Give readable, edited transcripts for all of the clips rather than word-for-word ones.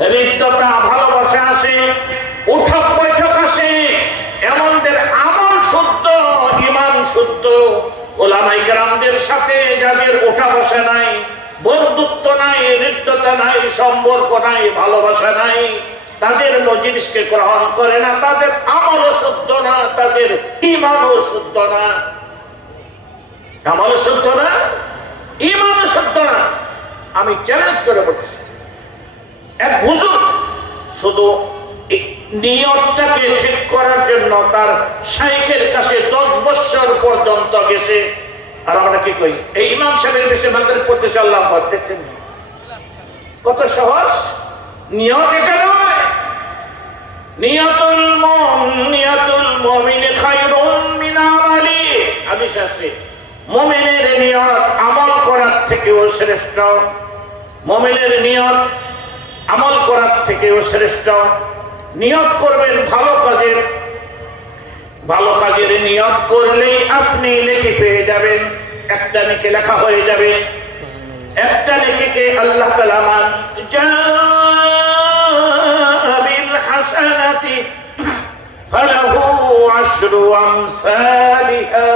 হৃদ্যতা ভালোবাসা আসে, উঠক বৈঠক আসে, এমনদের আমল শুদ্ধ, ঈমান শুদ্ধ। ওলামায়ে কেরামদের সাথে যাদের ওঠা বসা নাই, বন্ধুত্ব নাই, হৃদ্যতা নাই, সম্পর্ক নাই, ভালোবাসা নাই, তাদের মজলিসকে গ্রহণ করে না, তাদের আমলও শুদ্ধ না, তাদের ঈমানও শুদ্ধ না। আমলও শুদ্ধ না, ঈমানও শুদ্ধ না। আমি চ্যালেঞ্জ করে বলছি, এক হুজুর শুধু নিয়তটাকে ঠিক করার জন্য তার শাইখের কাছে 10 বছর পর্যন্ত গেছে। আর আমরা কি কই, এই ইমাম সাহেবের কাছে মাদ্রাসা পড়তে চাল্লাম, দেখছেন কত সহজ। নিয়ত এটা নয়, নিয়াতুল মুমিন খায়রুম মিন আমালি। হাদিস আছে, মুমিনের নিয়ত আমল করার থেকেও শ্রেষ্ঠ, মুমিনের নিয়ত আমল করার থেকেও শ্রেষ্ঠ। নিয়ত করবেন ভালো কাজের, ভালো কাজের নিয়ত করলেই আপনি নেকি পেয়ে যাবেন। একটা নেকি লেখা হয়ে যাবে, একটা নেকিকে আল্লাহ তাআলা মান জাবিল হাসানাতি ফালাহু আশরু আমসালিহা।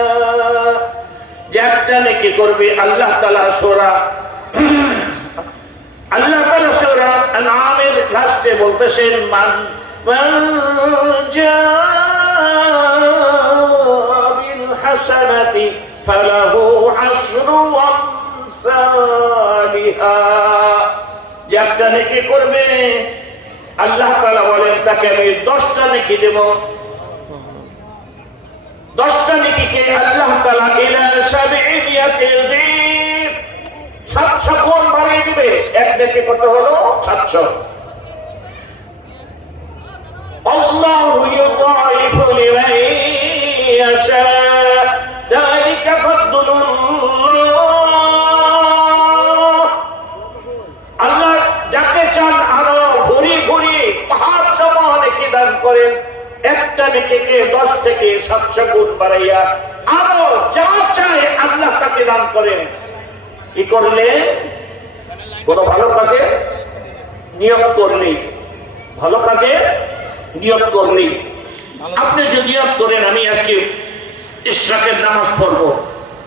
যে একটা নেকি করবে, আল্লাহ তাআলা সূরা আনআমের লাস্টে বলতেছেন, মান জাবিল হাসানাতি ফালাহু আশরু আমসালিহা। যে একটা নেকি করবে, আল্লাহ তাআলা বলেন তাকে আমি 10টা নেকি দেব। 10টা নেকিকে আল্লাহ তাআলা ইলা 700 যিব 700 গুণ বাড়িয়ে দিবে। এক নেকি কত হলো? 700। আল্লাহু ইউদাইফু লিমান ইয়াশা, যালিকা ফাদলুল্লাহ। আল্লাহ যাকে চান আরো ভরি ভরি পাহাড় সমান নেকি দান করেন। একটা নেকিকে 10 থেকে 700 গুণ বাড়াইয়া আরো যা চায় আল্লাহ তাকে দান করেন। কি করলে? কোন ভালো কাজে নিয়ত করলেই, ভালো কাজে নিয়ত করলেই। আপনি যদি নিয়ত করেন আমি আজকে ইশরাকের নামাজ পড়বো,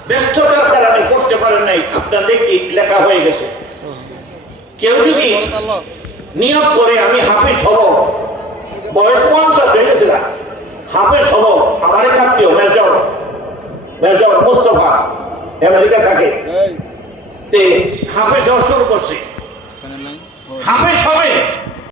ব্যস্ততার কারণে পড়তে পারেন নাই, আপনার দেখি লেখা হয়ে গেছে। কেউ যদি নিয়ত করে আমি হাফিজ হব, বয়স 50 হয়ে গেছে না, হাফিজ হব, আমার এক আত্মীয় মেজর মুস্তফা আমেরিকা থাকে, হাফেজ হওয়া শুরু করছে, হাফেজ হবে,